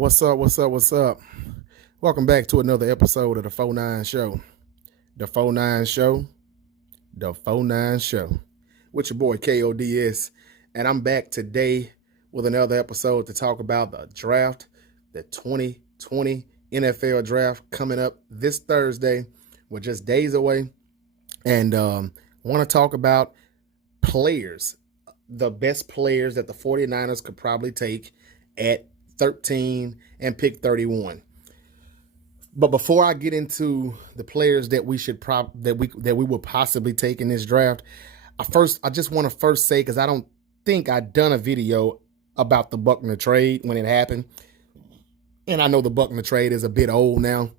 What's up? What's up? What's up? Welcome back to another episode of the 49 Show. The 49 Show. The 49 Show. With your boy K.O.D.S. And I'm back today with another episode to talk about the draft, the 2020 NFL draft coming up this Thursday. We're just days away. And want to talk about players, the best players that the 49ers could probably take at 13 and pick 31. But before I get into the players that we should that we will possibly take in this draft, I just want to first say, because I don't think I'd done a video about the Buckner trade when it happened. And I know the Buckner trade is a bit old now,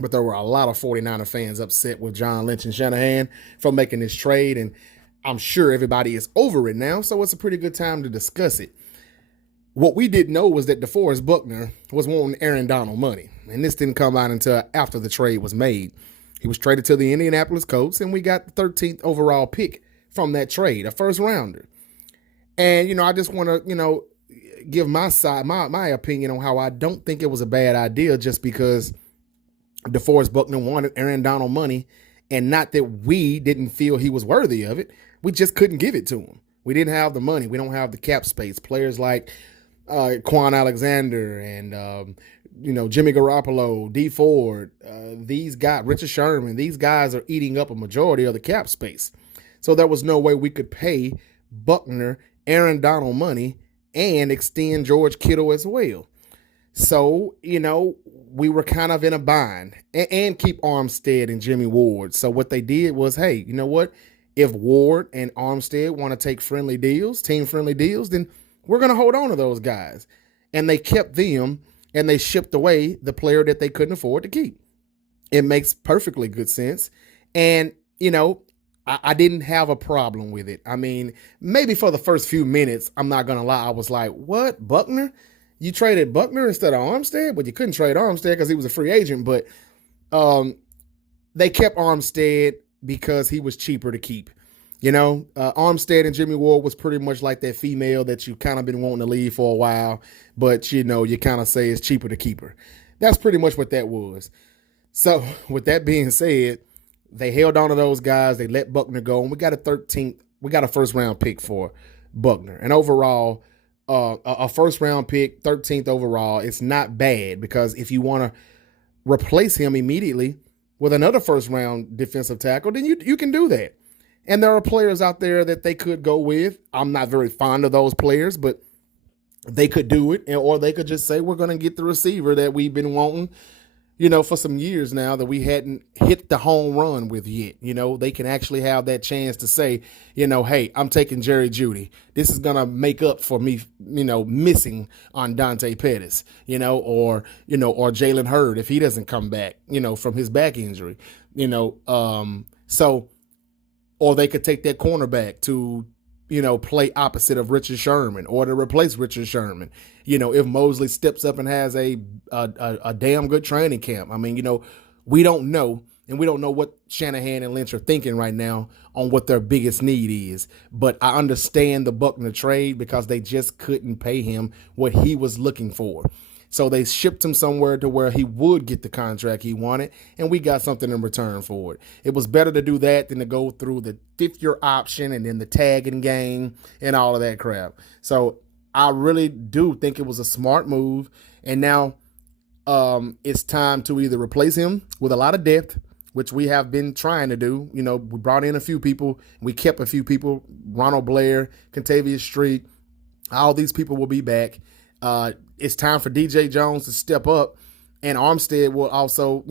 but there were a lot of 49er fans upset with John Lynch and Shanahan for making this trade. And I'm sure everybody is over it now, so it's a pretty good time to discuss it. What we didn't know was that DeForest Buckner was wanting Aaron Donald money, and this didn't come out until after the trade was made. He was traded to the Indianapolis Colts, and we got the 13th overall pick from that trade, a first rounder. And, I just want to, give my side, my opinion on how I don't think it was a bad idea, just because DeForest Buckner wanted Aaron Donald money, and not that we didn't feel he was worthy of it. We just couldn't give it to him. We didn't have the money. We don't have the cap space. Players like Quan Alexander and, Jimmy Garoppolo, D Ford, these guys, Richard Sherman, these guys are eating up a majority of the cap space. So there was no way we could pay Buckner Aaron Donald money and extend George Kittle as well. So, we were kind of in a bind and keep Armstead and Jimmy Ward. So what they did was, hey, you know what? If Ward and Armstead want to take friendly deals, team-friendly deals, then we're going to hold on to those guys. And they kept them, and they shipped away the player that they couldn't afford to keep. It makes perfectly good sense. And, I didn't have a problem with it. I mean, maybe for the first few minutes, I'm not going to lie, I was like, what, Buckner? You traded Buckner instead of Armstead? But you couldn't trade Armstead because he was a free agent. But they kept Armstead because he was cheaper to keep. Armstead and Jimmy Ward was pretty much like that female that you kind of been wanting to leave for a while, but you kind of say it's cheaper to keep her. That's pretty much what that was. So with that being said, they held on to those guys. They let Buckner go, and we got a first round pick for Buckner. And overall, a first round pick, 13th overall, it's not bad, because if you want to replace him immediately with another first round defensive tackle, then you can do that. And there are players out there that they could go with. I'm not very fond of those players, but they could do it. Or they could just say, we're going to get the receiver that we've been wanting, for some years now, that we hadn't hit the home run with yet. They can actually have that chance to say, hey, I'm taking Jerry Jeudy. This is going to make up for me, missing on Dante Pettis, or Jalen Hurd if he doesn't come back, from his back injury, or they could take that cornerback to, play opposite of Richard Sherman, or to replace Richard Sherman. If Mosley steps up and has a damn good training camp. I mean, we don't know, and we don't know what Shanahan and Lynch are thinking right now on what their biggest need is. But I understand the Buckner trade, because they just couldn't pay him what he was looking for. So they shipped him somewhere to where he would get the contract he wanted, and we got something in return for it. It was better to do that than to go through the fifth-year option and then the tagging game and all of that crap. So I really do think it was a smart move, and now it's time to either replace him with a lot of depth, which we have been trying to do. We brought in a few people. We kept a few people. Ronald Blair, Contavious Street, all these people will be back. It's time for DJ Jones to step up, and Armstead will also,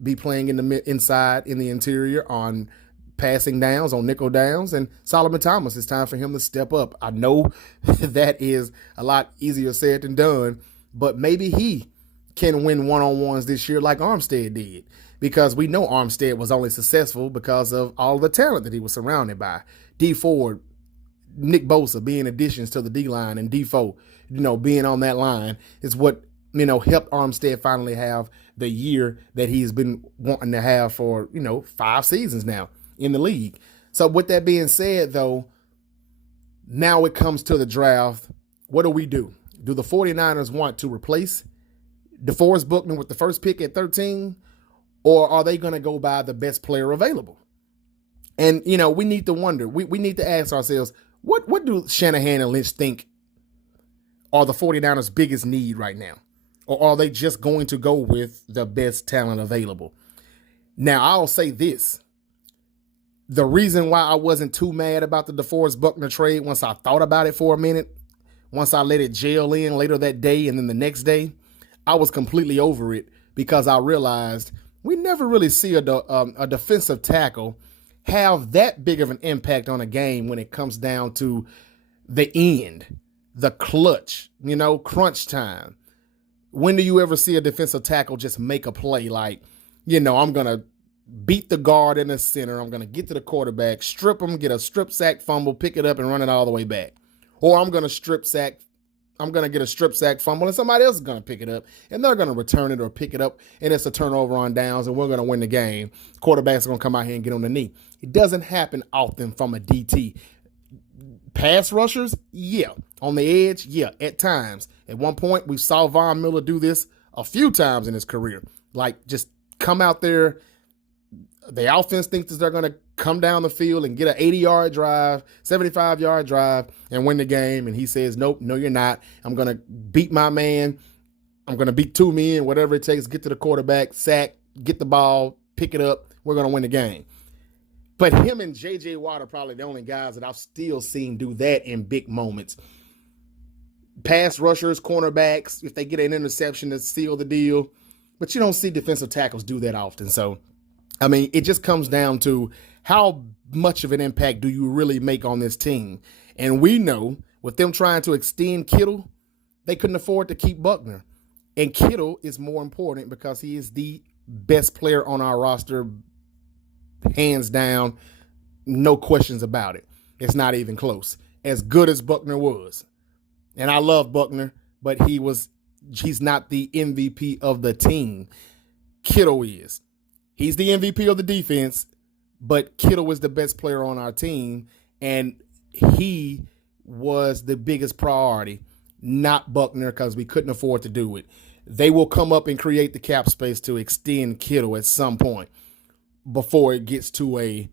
be playing in the inside, in the interior, on passing downs, on nickel downs, and Solomon Thomas, it's time for him to step up. I know that is a lot easier said than done, but maybe he can win one-on-ones this year like Armstead did, because we know Armstead was only successful because of all the talent that he was surrounded by. D Ford, Nick Bosa being additions to the D-line, and Defoe, being on that line is what, helped Armstead finally have the year that he's been wanting to have for, 5 seasons now in the league. So with that being said, though, now it comes to the draft. What do? Do the 49ers want to replace DeForest Buckner with the first pick at 13, or are they going to go by the best player available? And, we need to wonder. We need to ask ourselves, what do Shanahan and Lynch think are the 49ers' biggest need right now? Or are they just going to go with the best talent available? Now, I'll say this. The reason why I wasn't too mad about the DeForest Buckner trade once I thought about it for a minute, once I let it gel in later that day and then the next day, I was completely over it because I realized we never really see a defensive tackle have that big of an impact on a game when it comes down to the end, the clutch, crunch time. When do you ever see a defensive tackle just make a play like, I'm going to beat the guard in the center, I'm going to get to the quarterback, strip him, get a strip sack fumble, pick it up and run it all the way back. Or I'm going to get a strip sack fumble and somebody else is going to pick it up and they're going to return it or pick it up and it's a turnover on downs and we're going to win the game. Quarterbacks are going to come out here and get on the knee. It doesn't happen often from a DT. Pass rushers, yeah. On the edge, yeah, at times. At one point, we saw Von Miller do this a few times in his career. Like, just come out there. The offense thinks that they're going to come down the field and get an 80-yard drive, 75-yard drive, and win the game. And he says, nope, no, you're not. I'm going to beat my man. I'm going to beat two men, whatever it takes, get to the quarterback, sack, get the ball, pick it up. We're going to win the game. But him and J.J. Watt are probably the only guys that I've still seen do that in big moments. Pass rushers, cornerbacks, if they get an interception to seal the deal. But you don't see defensive tackles do that often. So, it just comes down to how much of an impact do you really make on this team? And we know with them trying to extend Kittle, they couldn't afford to keep Buckner. And Kittle is more important because he is the best player on our roster, hands down, no questions about it. It's not even close. As good as Buckner was. And I love Buckner, but he's not the MVP of the team. Kittle is. He's the MVP of the defense, but Kittle was the best player on our team, and he was the biggest priority, not Buckner, because we couldn't afford to do it. They will come up and create the cap space to extend Kittle at some point before it gets to a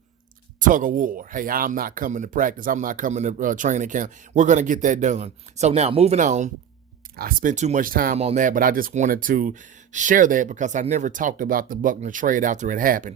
tug of war. Hey, I'm not coming to practice. I'm not coming to training camp. We're going to get that done. So now moving on. I spent too much time on that, but I just wanted to share that because I never talked about the Buckner trade after it happened.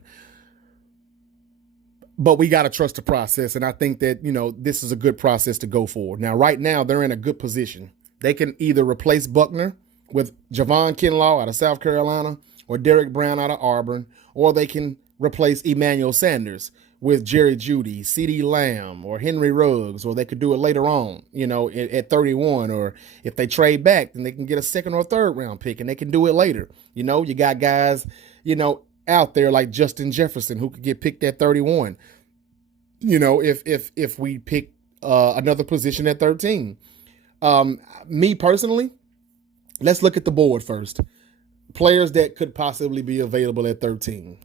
But we got to trust the process, and I think that, this is a good process to go forward. Now, right now, they're in a good position. They can either replace Buckner with Javon Kinlaw out of South Carolina or Derek Brown out of Auburn, or they can replace Emmanuel Sanders with Jerry Jeudy, CeeDee Lamb, or Henry Ruggs, or they could do it later on, at 31, or if they trade back, then they can get a second or third round pick, and they can do it later. You got guys, out there like Justin Jefferson who could get picked at 31. If we pick another position at 13. Me personally, let's look at the board first. Players that could possibly be available at 13.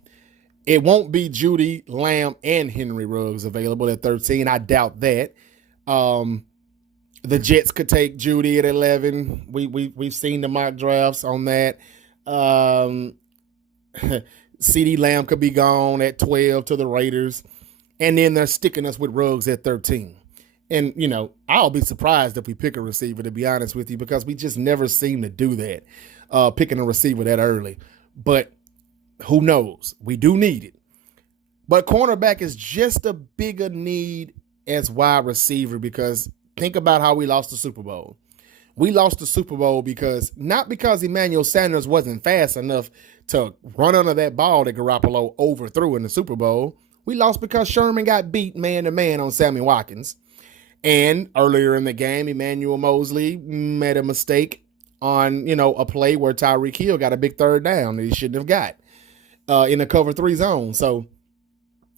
It won't be Jeudy, Lamb, and Henry Ruggs available at 13. I doubt that. The Jets could take Jeudy at 11. We've seen the mock drafts on that. CeeDee Lamb could be gone at 12 to the Raiders. And then they're sticking us with Ruggs at 13. And, I'll be surprised if we pick a receiver, to be honest with you, because we just never seem to do that, picking a receiver that early. But who knows? We do need it. But cornerback is just a bigger need as wide receiver because think about how we lost the Super Bowl. We lost the Super Bowl not because Emmanuel Sanders wasn't fast enough to run under that ball that Garoppolo overthrew in the Super Bowl. We lost because Sherman got beat man-to-man on Sammy Watkins. And earlier in the game, Emmanuel Mosley made a mistake on, a play where Tyreek Hill got a big third down that he shouldn't have got in the cover 3 zone. So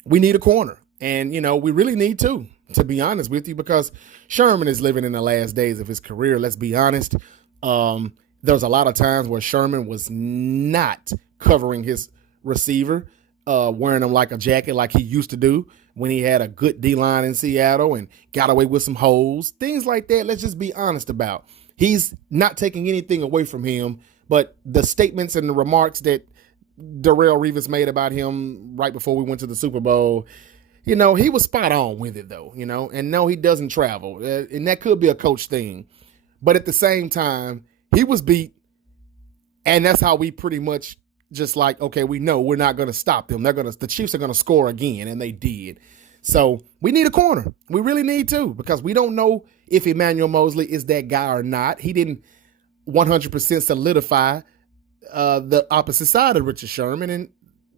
we need a corner. And, we really need two, to be honest with you, because Sherman is living in the last days of his career. Let's be honest. There's a lot of times where Sherman was not covering his receiver, wearing him like a jacket like he used to do when he had a good D-line in Seattle and got away with some holes. Things like that, let's just be honest about. He's not taking anything away from him, But the statements and the remarks that Darrelle Revis made about him right before we went to the Super Bowl, he was spot on with it, though, and no, he doesn't travel. And that could be a coach thing. But at the same time, he was beat. And that's how we pretty much just like, okay, we know we're not going to stop them. The Chiefs are going to score again, and they did. So we need a corner. We really need to, because we don't know if Emmanuel Mosley is that guy or not. He didn't 100% solidify the opposite side of Richard Sherman, and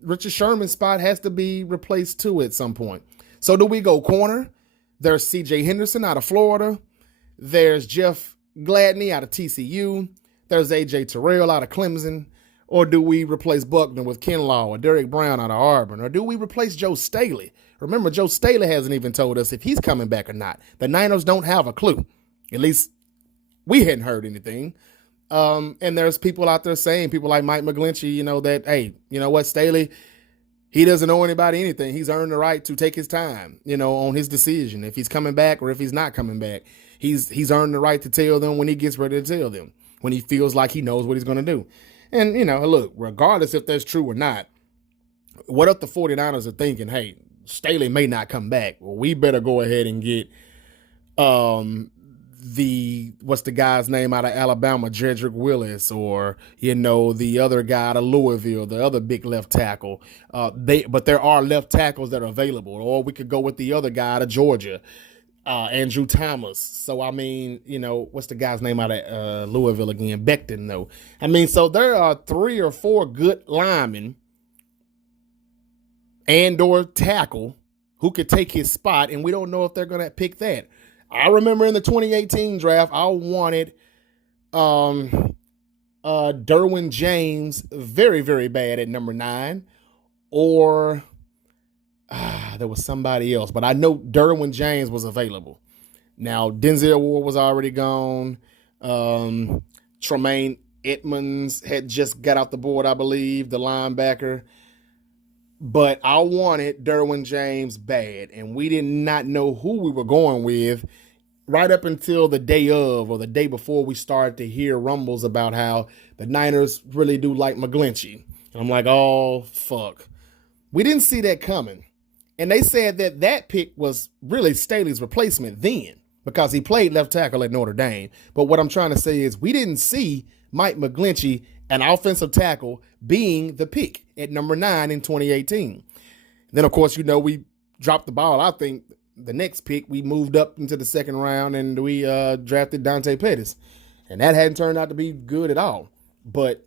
Richard Sherman's spot has to be replaced too at some point. So do we go corner? There's C.J. Henderson out of Florida. There's Jeff Gladney out of TCU. There's A.J. Terrell out of Clemson. Or do we replace Buckner with Kinlaw or Derek Brown out of Auburn? Or do we replace Joe Staley? Remember, Joe Staley hasn't even told us if he's coming back or not. The Niners don't have a clue. At least we hadn't heard anything. And there's people out there saying, people like Mike McGlinchey, that, hey, you know what, Staley, he doesn't owe anybody anything. He's earned the right to take his time, on his decision, if he's coming back or if he's not coming back. He's earned the right to tell them when he gets ready to tell them, when he feels like he knows what he's going to do. And, look, regardless if that's true or not, what if the 49ers are thinking, hey, Staley may not come back? Well, we better go ahead and get what's the guy's name out of Alabama, Jedrick Willis, or, the other guy out of Louisville, the other big left tackle. But there are left tackles that are available. Or we could go with the other guy out of Georgia, Andrew Thomas. So, what's the guy's name out of Louisville again? Becton, though. So there are 3 or 4 good linemen and or tackle who could take his spot, and we don't know if they're going to pick that. I remember in the 2018 draft, I wanted Derwin James very, very bad at number 9, or there was somebody else, but I know Derwin James was available. Now, Denzel Ward was already gone. Tremaine Edmonds had just got out the board, I believe, the linebacker. But I wanted Derwin James bad, and we did not know who we were going with right up until the day of or the day before we started to hear rumbles about how the Niners really do like McGlinchey. And I'm like, oh, fuck. We didn't see that coming. And they said that pick was really Staley's replacement then, because he played left tackle at Notre Dame. But what I'm trying to say is we didn't see Mike McGlinchey, an offensive tackle, being the pick at number 9 in 2018. Then, of course, we dropped the ball. I think the next pick, we moved up into the second round and we drafted Dante Pettis. And that hadn't turned out to be good at all. But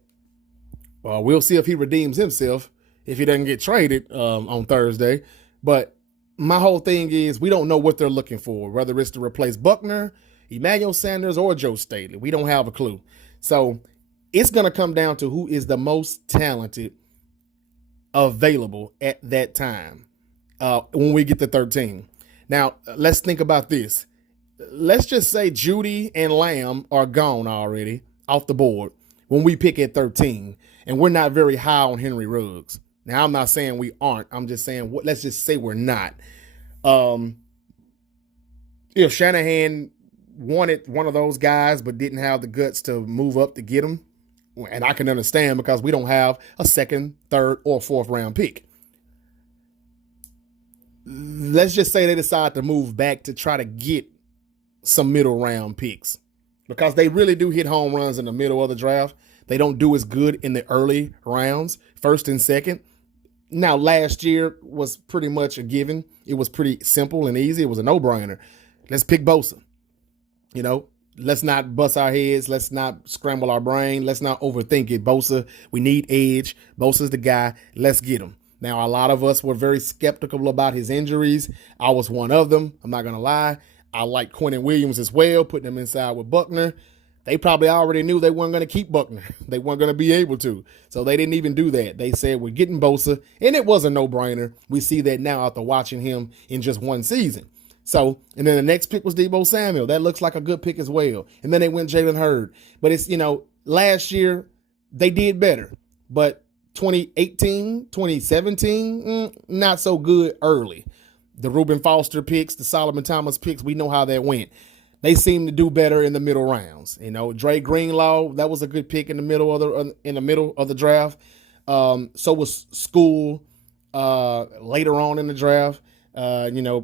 we'll see if he redeems himself if he doesn't get traded on Thursday. But my whole thing is we don't know what they're looking for, whether it's to replace Buckner, Emmanuel Sanders, or Joe Staley. We don't have a clue. So it's going to come down to who is the most talented available at that time when we get to 13. Now, let's think about this. Let's just say Judy and Lamb are gone already off the board when we pick at 13, and we're not very high on Henry Ruggs. Now, I'm not saying we aren't. I'm just saying, let's just say we're not. If Shanahan wanted one of those guys but didn't have the guts to move up to get him, and I can understand because we don't have a 2nd, 3rd, or 4th round pick. Let's just say they decide to move back to try to get some middle round picks, because they really do hit home runs in the middle of the draft. They don't do as good in the early rounds, 1st and 2nd. Now, last year was pretty much a given. It was pretty simple and easy. It was a no-brainer. Let's pick Bosa. Let's not bust our heads. Let's not scramble our brain. Let's not overthink it. Bosa, we need edge. Bosa's the guy. Let's get him. Now, a lot of us were very skeptical about his injuries. I was one of them. I'm not going to lie. I like Quentin Williams as well, putting him inside with Buckner. They probably already knew they weren't going to keep Buckner. They weren't going to be able to. So they didn't even do that. They said, we're getting Bosa. And it was a no-brainer. We see that now after watching him in just one season. So, and then the next pick was Deebo Samuel. That looks like a good pick as well. And then they went Jalen Hurd. But it's, last year they did better. But 2018, 2017, not so good early. The Reuben Foster picks, the Solomon Thomas picks, we know how that went. they seem to do better in the middle rounds. Dre Greenlaw, that was a good pick in the middle of the draft. So was School later on in the draft.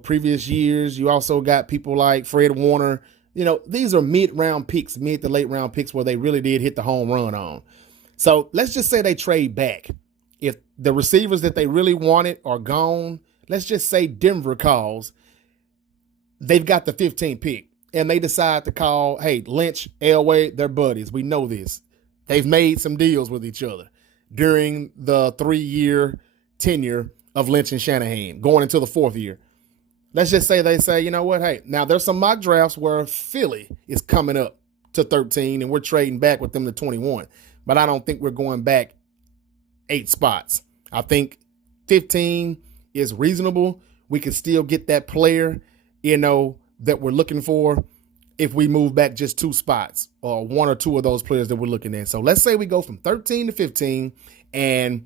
Previous years, you also got people like Fred Warner. These are mid to late round picks where they really did hit the home run on. So let's just say they trade back. If the receivers that they really wanted are gone, let's just say Denver calls. They've got the 15th pick, and they decide to call, hey, Lynch, Elway, they're buddies. We know this. They've made some deals with each other during the 3-year tenure of Lynch and Shanahan, going into the 4th year. Let's just say they say, you know what, hey, now there's some mock drafts where Philly is coming up to 13 and we're trading back with them to 21. But I don't think we're going back 8 spots. I think 15 is reasonable. We can still get that player, that we're looking for if we move back just 2 spots or 1 or 2 of those players that we're looking at. So let's say we go from 13 to 15 and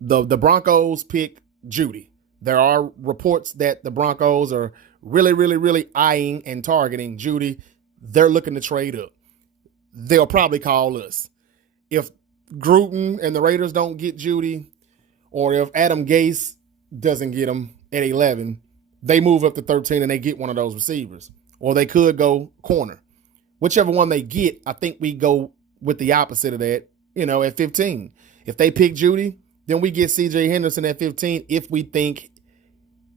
the Broncos pick Judy. There are reports that the Broncos are really, really, really eyeing and targeting Judy. They're looking to trade up. They'll probably call us. If Gruden and the Raiders don't get Judy, or if Adam Gase doesn't get him at 11, they move up to 13 and they get one of those receivers. Or they could go corner. Whichever one they get, I think we go with the opposite of that, at 15. If they pick Judy, then we get C.J. Henderson at 15 if we think,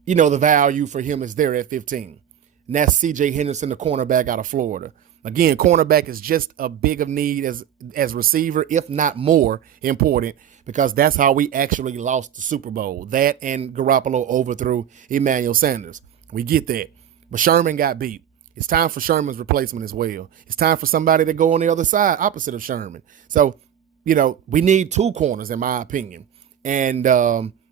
the value for him is there at 15. And that's C.J. Henderson, the cornerback out of Florida. Again, cornerback is just a big of need as receiver, if not more important, because that's how we actually lost the Super Bowl. That and Garoppolo overthrew Emmanuel Sanders. We get that. But Sherman got beat. It's time for Sherman's replacement as well. It's time for somebody to go on the other side, opposite of Sherman. So, we need 2 corners, in my opinion. And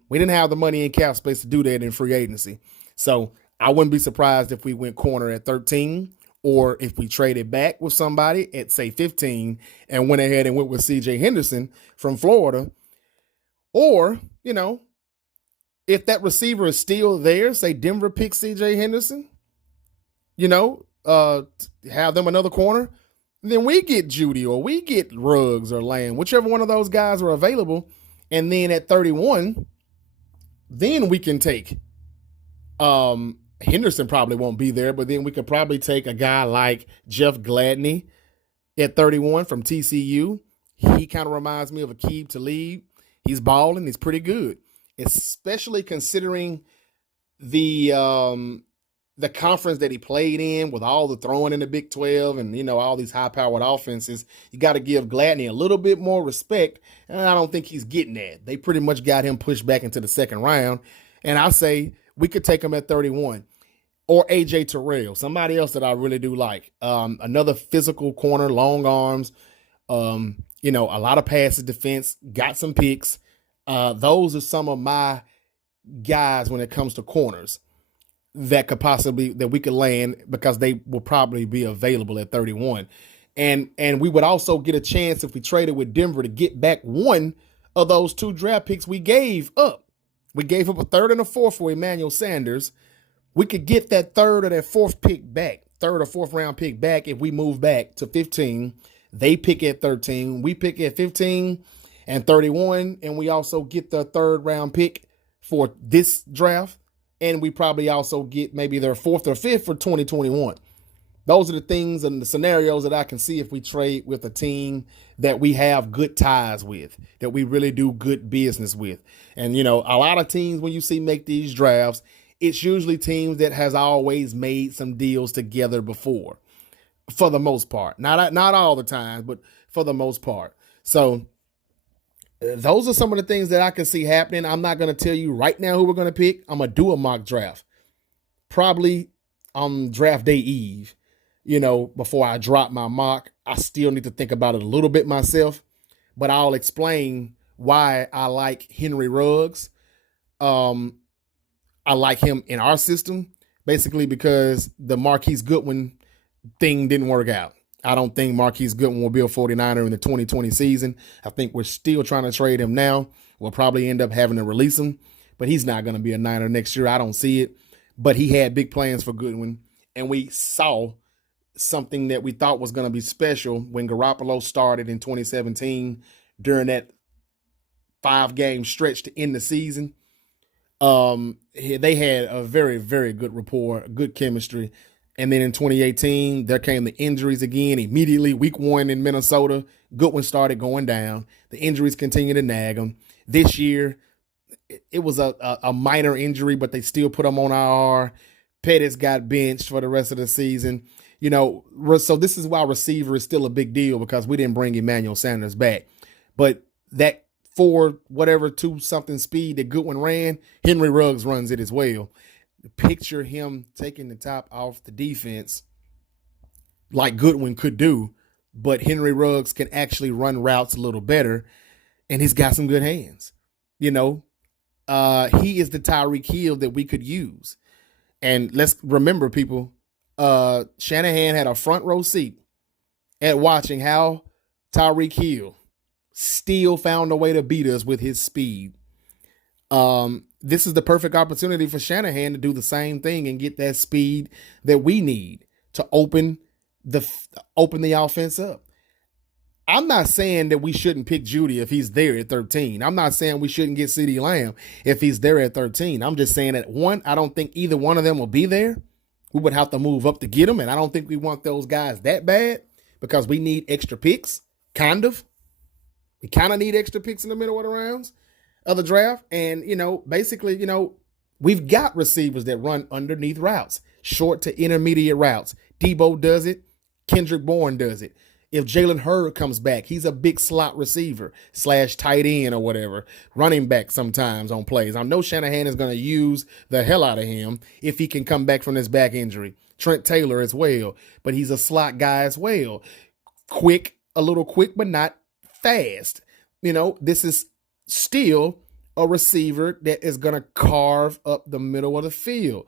we didn't have the money and cap space to do that in free agency. So I wouldn't be surprised if we went corner at 13, or if we traded back with somebody at, say, 15 and went ahead and went with C.J. Henderson from Florida. Or, if that receiver is still there, say Denver picks C.J. Henderson, have them another corner, then we get Judy or we get Ruggs or Lamb, whichever one of those guys are available. And then at 31, then we can take Henderson probably won't be there, but then we could probably take a guy like Jeff Gladney at 31 from TCU. He kind of reminds me of Aqib Talib. He's balling. He's pretty good, especially considering the conference that he played in with all the throwing in the Big 12 and, all these high-powered offenses. You got to give Gladney a little bit more respect, and I don't think he's getting that. They pretty much got him pushed back into the 2nd round, and I say we could take him at 31. Or A.J. Terrell, somebody else that I really do like. Another physical corner, long arms, a lot of passes defense, got some picks. Those are some of my guys when it comes to corners that we could land, because they will probably be available at 31. And we would also get a chance, if we traded with Denver, to get back one of those 2 draft picks we gave up. We gave up a 3rd and a 4th for Emmanuel Sanders. We could get that 3rd or that 4th pick back, 3rd or 4th round pick back, if we move back to 15. They pick at 13. We pick at 15 and 31. And we also get the 3rd round pick for this draft. And we probably also get maybe their 4th or 5th for 2021. Those are the things and the scenarios that I can see if we trade with a team that we have good ties with, that we really do good business with. And, a lot of teams, when you see make these drafts, it's usually teams that has always made some deals together before, for the most part. Not all the time, but for the most part. So those are some of the things that I can see happening. I'm not going to tell you right now who we're going to pick. I'm going to do a mock draft, probably on draft day eve, before I drop my mock. I still need to think about it a little bit myself, but I'll explain why I like Henry Ruggs. I like him in our system, basically because the Marquise Goodwin thing didn't work out. I don't think Marquise Goodwin will be a 49er in the 2020 season. I think we're still trying to trade him now. We'll probably end up having to release him, but he's not going to be a Niner next year. I don't see it. But he had big plans for Goodwin, and we saw something that we thought was going to be special when Garoppolo started in 2017 during that 5-game stretch to end the season. They had a very, very good rapport, good chemistry. And then in 2018, there came the injuries again. Immediately, week 1 in Minnesota, Goodwin started going down. The injuries continued to nag him. This year, it was a minor injury, but they still put him on IR. Pettis got benched for the rest of the season. So this is why receiver is still a big deal, because we didn't bring Emmanuel Sanders back. But that 2-something speed that Goodwin ran, Henry Ruggs runs it as well. Picture him taking the top off the defense like Goodwin could do, but Henry Ruggs can actually run routes a little better, and he's got some good hands. He is the Tyreek Hill that we could use. And let's remember, people, Shanahan had a front row seat at watching how Tyreek Hill still found a way to beat us with his speed. This is the perfect opportunity for Shanahan to do the same thing and get that speed that we need to open the offense up. I'm not saying that we shouldn't pick Judy if he's there at 13. I'm not saying we shouldn't get CeeDee Lamb if he's there at 13. I'm just saying that, one, I don't think either one of them will be there. We would have to move up to get them, and I don't think we want those guys that bad because we need extra picks, kind of. We kind of need extra picks in the middle of the rounds of the draft. And, basically, we've got receivers that run underneath routes, short to intermediate routes. Debo does it. Kendrick Bourne does it. If Jalen Hurd comes back, he's a big slot receiver / tight end or whatever, running back sometimes on plays. I know Shanahan is going to use the hell out of him if he can come back from this back injury. Trent Taylor as well, but he's a slot guy as well. Quick, a little quick, but not fast. This is still a receiver that is going to carve up the middle of the field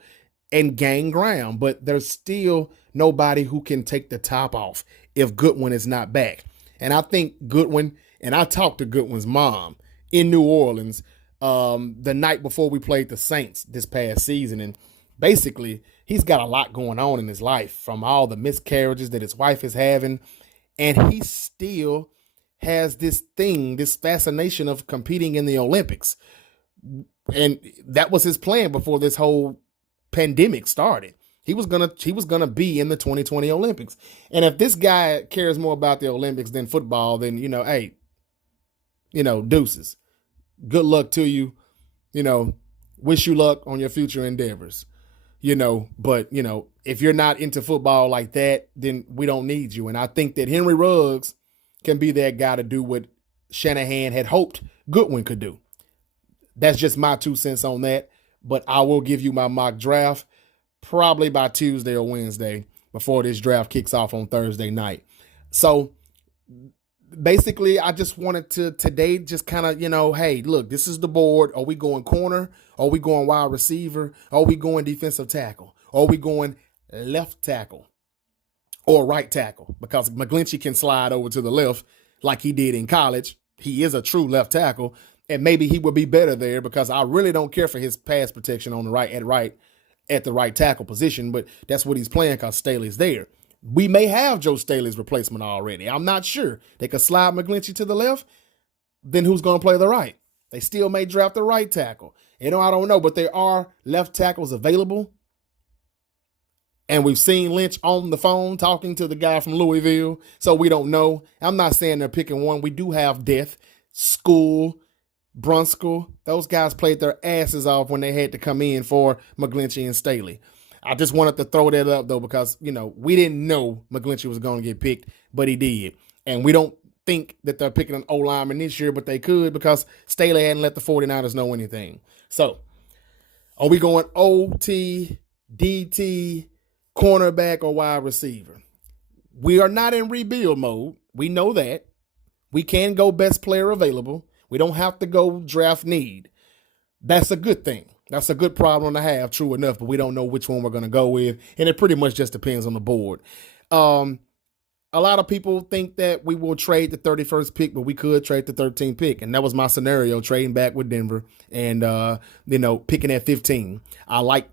and gain ground, but there's still nobody who can take the top off if Goodwin is not back. And I think Goodwin, and I talked to Goodwin's mom in New Orleans the night before we played the Saints this past season, and basically he's got a lot going on in his life from all the miscarriages that his wife is having, and he still has this fascination of competing in the Olympics. And that was his plan before this whole pandemic started. He was gonna be in the 2020 Olympics. And if this guy cares more about the Olympics than football, then deuces. Good luck to you. Wish you luck on your future endeavors. But if you're not into football like that, then we don't need you. And I think that Henry Ruggs can be that guy to do what Shanahan had hoped Goodwin could do. That's just my 2 cents on that. But I will give you my mock draft probably by Tuesday or Wednesday before this draft kicks off on Thursday night. So basically, I just wanted to today just kind of, hey, look, this is the board. Are we going corner? Are we going wide receiver? Are we going defensive tackle? Are we going left tackle or right tackle? Because McGlinchey can slide over to the left like he did in college. He is a true left tackle, and maybe he would be better there because I really don't care for his pass protection on the at the right tackle position, but that's what he's playing because Staley's there. We may have Joe Staley's replacement already. I'm not sure. They could slide McGlinchey to the left. Then who's going to play the right? They still may draft the right tackle. I don't know, but there are left tackles available. And we've seen Lynch on the phone talking to the guy from Louisville, so we don't know. I'm not saying they're picking one. We do have Death, School, Brunskill. Those guys played their asses off when they had to come in for McGlinchey and Staley. I just wanted to throw that up, though, because, we didn't know McGlinchey was going to get picked, but he did. And we don't think that they're picking an O-lineman this year, but they could because Staley hadn't let the 49ers know anything. So, are we going OT, DT, cornerback, or wide receiver? We are not in rebuild mode. We know that. We can go best player available. We don't have to go draft need. That's a good thing. That's a good problem to have, true enough, but we don't know which one we're going to go with, and it pretty much just depends on the board. A lot of people think that we will trade the 31st pick, but we could trade the 13th pick, and that was my scenario, trading back with Denver and, picking at 15. I like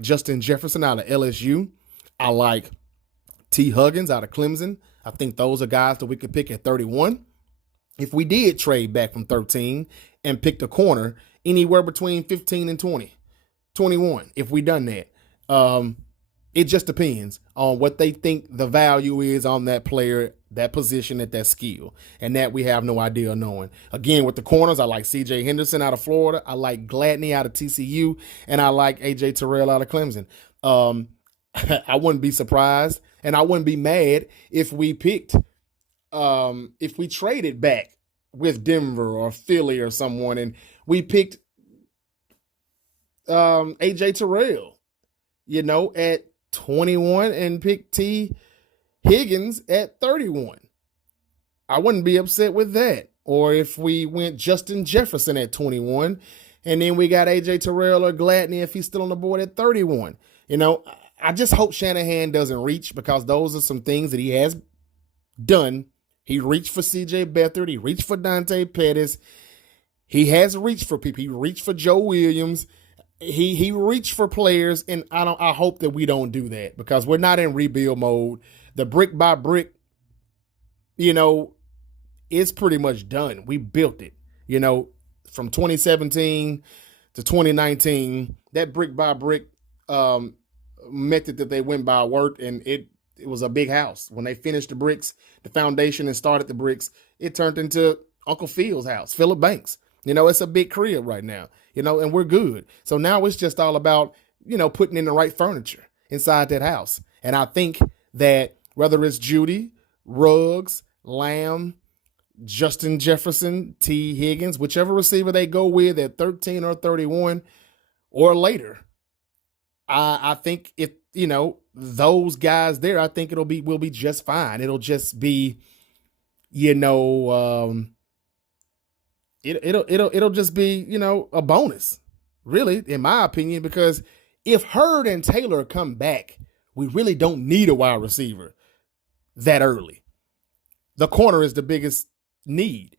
Justin Jefferson out of LSU. I like T. Huggins out of Clemson. I think those are guys that we could pick at 31. If we did trade back from 13 and picked a corner anywhere between 15 and 20, 21, if we done that. It just depends on what they think the value is on that player, that position, at that skill. And that we have no idea of knowing. Again, with the corners, I like C.J. Henderson out of Florida. I like Gladney out of TCU. And I like A.J. Terrell out of Clemson. I wouldn't be surprised and I wouldn't be mad if we picked, if we traded back with Denver or Philly or someone and we picked A.J. Terrell, at 21 and pick T. Higgins at 31. I wouldn't be upset with that. Or if we went Justin Jefferson at 21 and then we got A.J. Terrell or Gladney if he's still on the board at 31. I just hope Shanahan doesn't reach, because those are some things that he has done. He reached for C.J. Beathard. He reached for Dante Pettis. He has reached for people. He reached for Joe Williams. He reached for players, and I hope that we don't do that, because we're not in rebuild mode. The brick by brick, it's pretty much done. We built it, from 2017 to 2019. That brick by brick method that they went by worked, and it was a big house. When they finished the bricks, the foundation, and started the bricks, it turned into Uncle Phil's house, Philip Banks. It's a big crib right now, and we're good. So now it's just all about, putting in the right furniture inside that house. And I think that whether it's Judy, Ruggs, Lamb, Justin Jefferson, T. Higgins, whichever receiver they go with at 13 or 31 or later, I think if, those guys there, I think we'll be just fine. It'll just be, it'll just be, a bonus, really, in my opinion, because if Hurd and Taylor come back, we really don't need a wide receiver that early. The corner is the biggest need,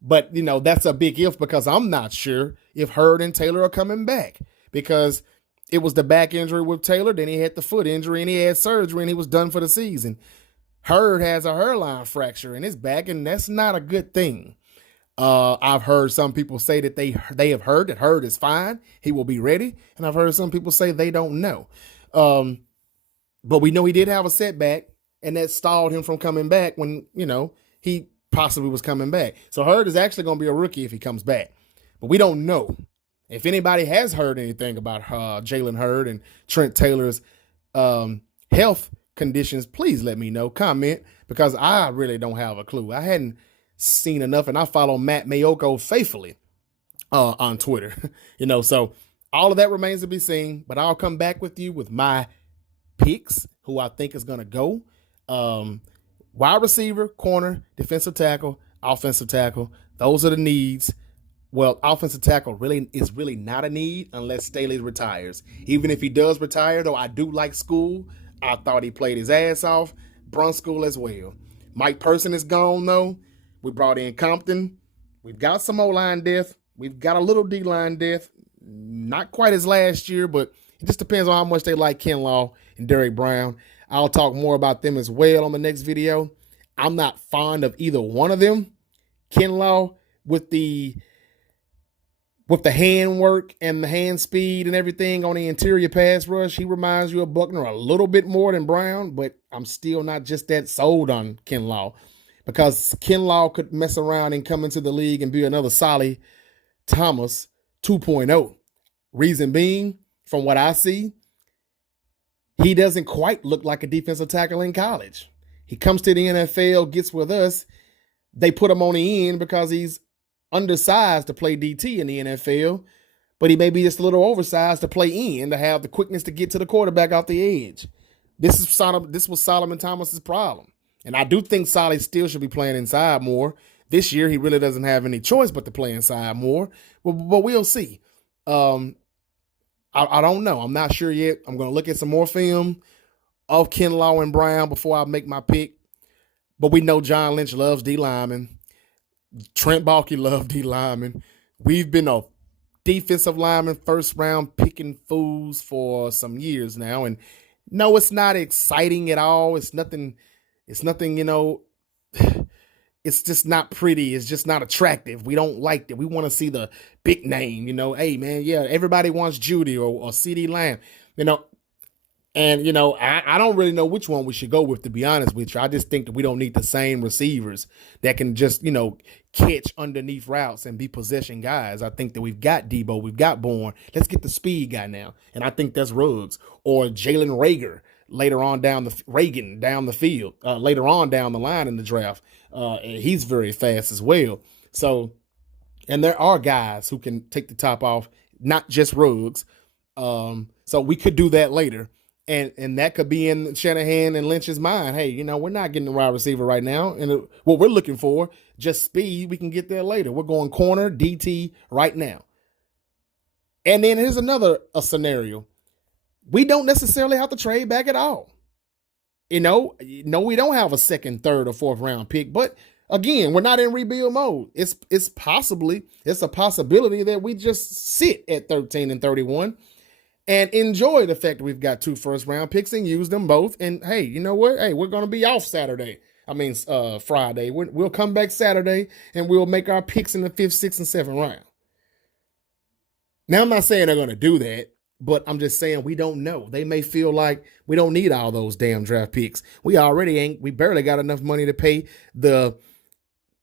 but that's a big if, because I'm not sure if Hurd and Taylor are coming back, because it was the back injury with Taylor, then he had the foot injury, and he had surgery, and he was done for the season. Hurd has a hairline fracture in his back, and that's not a good thing. I've heard some people say that they have heard that Hurd is fine, he will be ready, and I've heard some people say they don't know. But we know he did have a setback, and that stalled him from coming back when, he possibly was coming back. So Hurd is actually going to be a rookie if he comes back. But we don't know. If anybody has heard anything about Jalen Hurd and Trent Taylor's health conditions, please let me know. Comment, because I really don't have a clue. I hadn't seen enough, and I follow Matt Mayoko faithfully on Twitter. So all of that remains to be seen. But I'll come back with you with my picks, who I think is going to go. Wide receiver, corner, defensive tackle, offensive tackle. Those are the needs. Well, offensive tackle is really not a need unless Staley retires. Even if he does retire, though, I do like School. I thought he played his ass off. Brunskill as well. Mike Person is gone, though. We brought in Compton. We've got some O-line depth. We've got a little D-line depth. Not quite as last year, but it just depends on how much they like Kinlaw and Derrick Brown. I'll talk more about them as well on the next video. I'm not fond of either one of them. Kinlaw with the handwork and the hand speed and everything on the interior pass rush, he reminds you of Buckner a little bit more than Brown, but I'm still not just that sold on Kinlaw, because Kinlaw could mess around and come into the league and be another Solly Thomas 2.0. Reason being, from what I see, he doesn't quite look like a defensive tackle in college. He comes to the NFL, gets with us. They put him on the end because he's undersized to play DT in the NFL, but he may be just a little oversized to play in, to have the quickness to get to the quarterback off the edge. This was Solomon Thomas's problem. And I do think Solly still should be playing inside more. This year, he really doesn't have any choice but to play inside more. But we'll see. I don't know. I'm not sure yet. I'm going to look at some more film of Kinlaw and Brown before I make my pick. But we know John Lynch loves D linemen. Trent Baalke loved D linemen. We've been a defensive lineman first round picking fools for some years now, and No, it's not exciting at all. It's nothing, it's just not pretty. It's just not attractive. We don't like it. We want to see the big name, Hey, man, yeah, everybody wants Judy or CD Lamb, you know. And, I don't really know which one we should go with, to be honest with you. I just think that we don't need the same receivers that can just, catch underneath routes and be possession guys. I think that we've got Debo, we've got Bourne. Let's get the speed guy now. And I think that's Ruggs or Jalen Rager later on down the field, later on down the line in the draft. And he's very fast as well. So, and there are guys who can take the top off, not just Ruggs. So we could do that later. And that could be in Shanahan and Lynch's mind. Hey, we're not getting the wide receiver right now. And what we're looking for, just speed. We can get there later. We're going corner, DT right now. And then here's another scenario. We don't necessarily have to trade back at all. No, we don't have a second, third, or fourth round pick. But again, we're not in rebuild mode. It's a possibility that we just sit at 13 and 31 and enjoy the fact that we've got 2 first round picks and use them both. And hey, you know what? Hey, we're going to be off Saturday. Friday. We'll come back Saturday and we'll make our picks in the 5th, 6th, and 7th round. Now, I'm not saying they're going to do that, but I'm just saying we don't know. They may feel like we don't need all those damn draft picks. We barely got enough money to pay the,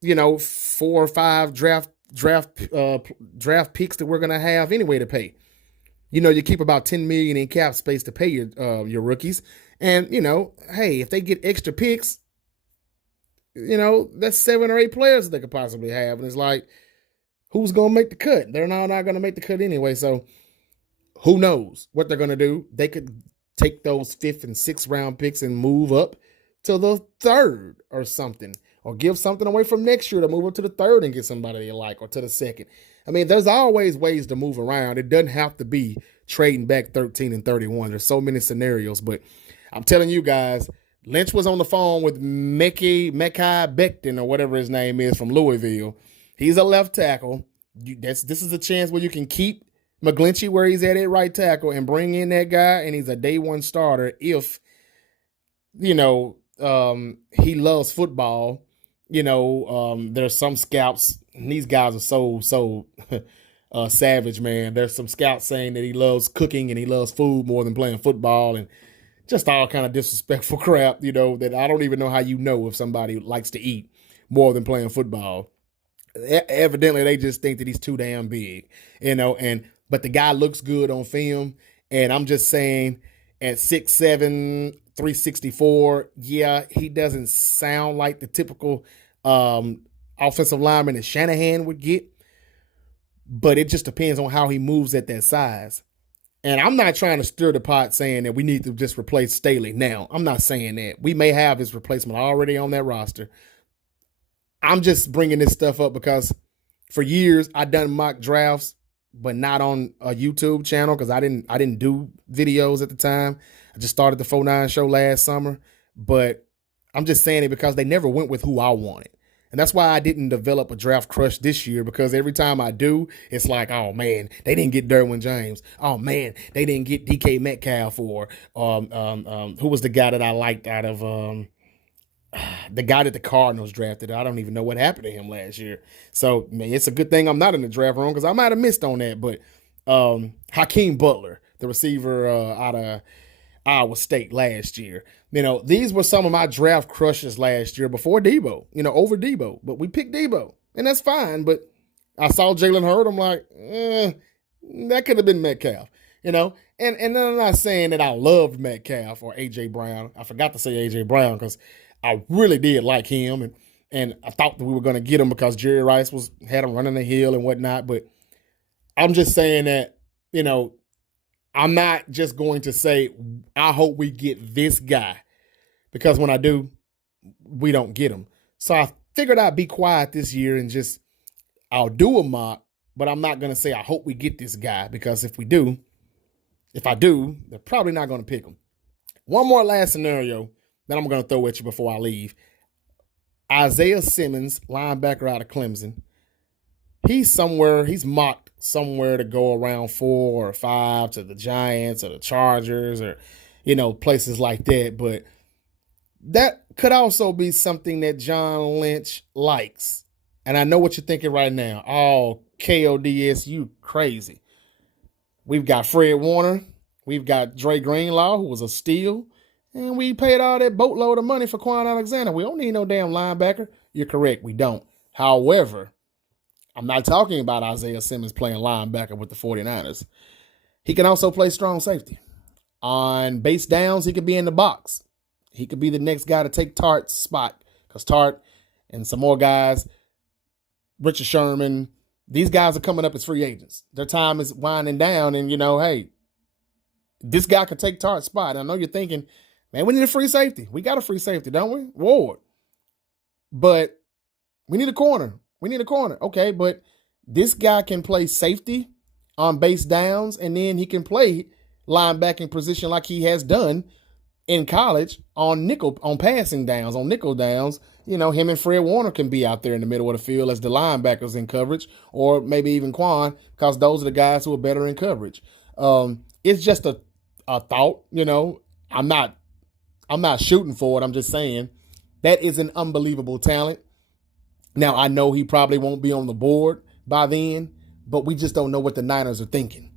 4 or 5 draft picks that we're going to have anyway to pay. You keep about $10 million in cap space to pay your rookies. And, hey, if they get extra picks, that's 7 or 8 players that they could possibly have. And it's like, who's going to make the cut? They're not going to make the cut anyway. So who knows what they're going to do? They could take those 5th and 6th round picks and move up to the 3rd or something, or give something away from next year to move up to the 3rd and get somebody they like, or to the 2nd. There's always ways to move around. It doesn't have to be trading back 13 and 31. There's so many scenarios, but I'm telling you guys, Lynch was on the phone with Mekhi Becton or whatever his name is from Louisville. He's a left tackle. This is a chance where you can keep McGlinchey where he's at right tackle and bring in that guy, and he's a day one starter if, he loves football. There's some scouts, and these guys are so savage, man. There's some scouts saying that he loves cooking and he loves food more than playing football, and just all kind of disrespectful crap, that I don't even know how if somebody likes to eat more than playing football. Evidently, they just think that he's too damn big, but the guy looks good on film, and I'm just saying at 6'7", 364, yeah, he doesn't sound like the typical offensive lineman that Shanahan would get, but it just depends on how he moves at that size. And I'm not trying to stir the pot saying that we need to just replace Staley now. I'm not saying that. We may have his replacement already on that roster. I'm just bringing this stuff up because for years I've done mock drafts, but not on a YouTube channel because I didn't do videos at the time. I just started the 4-9 show last summer, but I'm just saying it because they never went with who I wanted. And that's why I didn't develop a draft crush this year, because every time I do, it's like, oh, man, they didn't get Derwin James. Oh, man, they didn't get DK Metcalf, or who was the guy that I liked out of the guy that the Cardinals drafted. I don't even know what happened to him last year. So, man, it's a good thing I'm not in the draft room because I might have missed on that. But Hakeem Butler, the receiver out of Iowa State last year. These were some of my draft crushes last year before Debo, over Debo. But we picked Debo, and that's fine. But I saw Jalen Hurd. I'm like, that could have been Metcalf, And I'm not saying that I loved Metcalf or A.J. Brown. I forgot to say A.J. Brown because I really did like him. And I thought that we were going to get him because Jerry Rice had him running the hill and whatnot. But I'm just saying that, I'm not just going to say, I hope we get this guy, because when I do, we don't get him. So I figured I'd be quiet this year and I'll do a mock, but I'm not going to say, I hope we get this guy, because if I do, they're probably not going to pick him. One more last scenario that I'm going to throw at you before I leave. Isaiah Simmons, linebacker out of Clemson. He's mocked somewhere to go around 4 or 5 to the Giants or the Chargers, or places like that. But that could also be something that John Lynch likes. And I know what you're thinking right now. Oh, K.O.D.S, you crazy. We've got Fred Warner. We've got Dre Greenlaw, who was a steal. And we paid all that boatload of money for Quan Alexander. We don't need no damn linebacker. You're correct. We don't. However, I'm not talking about Isaiah Simmons playing linebacker with the 49ers. He can also play strong safety. On base downs, he could be in the box. He could be the next guy to take Tart's spot. Because Tart and some more guys, Richard Sherman, these guys are coming up as free agents. Their time is winding down. And, hey, this guy could take Tart's spot. I know you're thinking, man, we need a free safety. We got a free safety, don't we? Ward. But we need a corner. Okay, but this guy can play safety on base downs, and then he can play linebacking position like he has done in college on passing downs, on nickel downs. Him and Fred Warner can be out there in the middle of the field as the linebackers in coverage, or maybe even Quan, because those are the guys who are better in coverage. It's just a thought, I'm not shooting for it. I'm just saying that is an unbelievable talent. Now, I know he probably won't be on the board by then, but we just don't know what the Niners are thinking.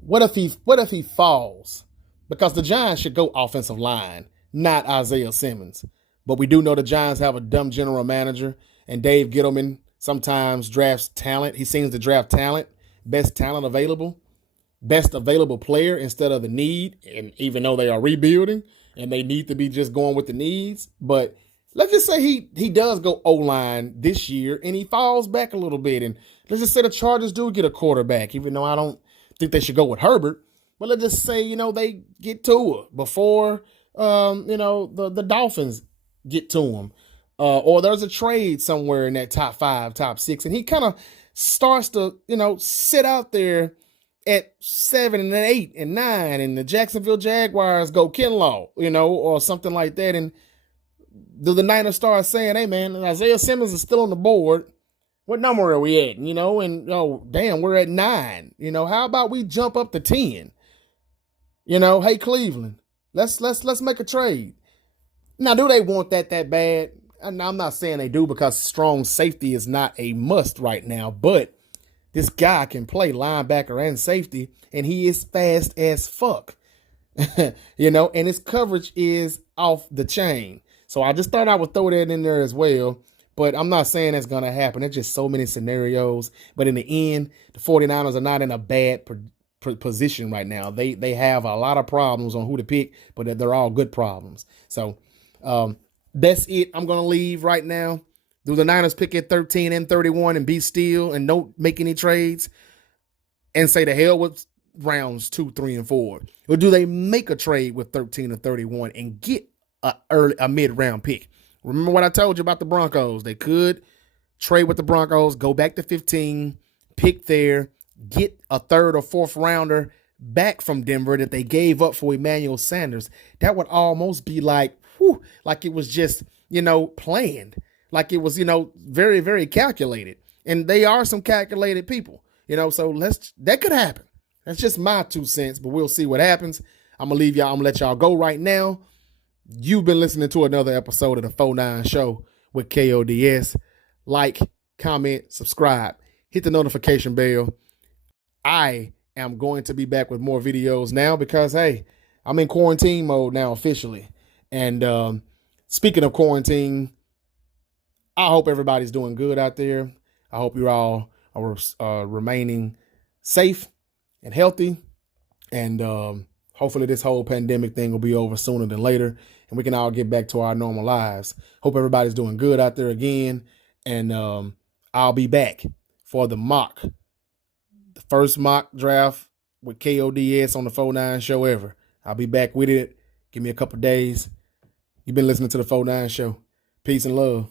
What if he falls? Because the Giants should go offensive line, not Isaiah Simmons. But we do know the Giants have a dumb general manager, and Dave Gettleman sometimes drafts talent. He seems to draft talent, best talent available, best available player instead of the need. And even though they are rebuilding and they need to be just going with the needs, but let's just say he does go O-line this year and he falls back a little bit. And let's just say the Chargers do get a quarterback, even though I don't think they should go with Herbert. But let's just say, they get Tua before, the Dolphins get to him. Or there's a trade somewhere in that top 5, top 6. And he kind of starts to, sit out there at 7 and 8 and 9. And the Jacksonville Jaguars go Kinlaw, or something like that. And do the Niners start saying, hey, man, Isaiah Simmons is still on the board. What number are we at? And, oh, damn, we're at 9. How about we jump up to 10? Hey, Cleveland, let's make a trade. Now, do they want that bad? I'm not saying they do, because strong safety is not a must right now. But this guy can play linebacker and safety, and he is fast as fuck. And his coverage is off the chain. So I just thought I would throw that in there as well. But I'm not saying that's going to happen. There's just so many scenarios. But in the end, the 49ers are not in a bad position right now. They have a lot of problems on who to pick, but they're all good problems. So that's it. I'm going to leave right now. Do the Niners pick at 13 and 31 and be still and don't make any trades and say the hell with rounds 2, 3, and 4? Or do they make a trade with 13 or 31 and get a mid-round pick? Remember what I told you about the Broncos? They could trade with the Broncos, go back to 15, pick there, get a 3rd or 4th rounder back from Denver that they gave up for Emmanuel Sanders. That would almost be like it was just, planned. Like it was, very, very calculated. And they are some calculated people, so that could happen. That's just my 2 cents, but we'll see what happens. I'm going to leave y'all. I'm going to let y'all go right now. You've been listening to another episode of the 49 Show with K.O.D.S. Like, comment, subscribe, hit the notification bell. I am going to be back with more videos now because, hey, I'm in quarantine mode now officially. And speaking of quarantine, I hope everybody's doing good out there. I hope you all are remaining safe and healthy. And hopefully this whole pandemic thing will be over sooner than later and we can all get back to our normal lives. Hope everybody's doing good out there again. And I'll be back for the first mock draft with K.O.D.S. on the 49 Show ever. I'll be back with it. Give me a couple days. You've been listening to the 49 Show. Peace and love.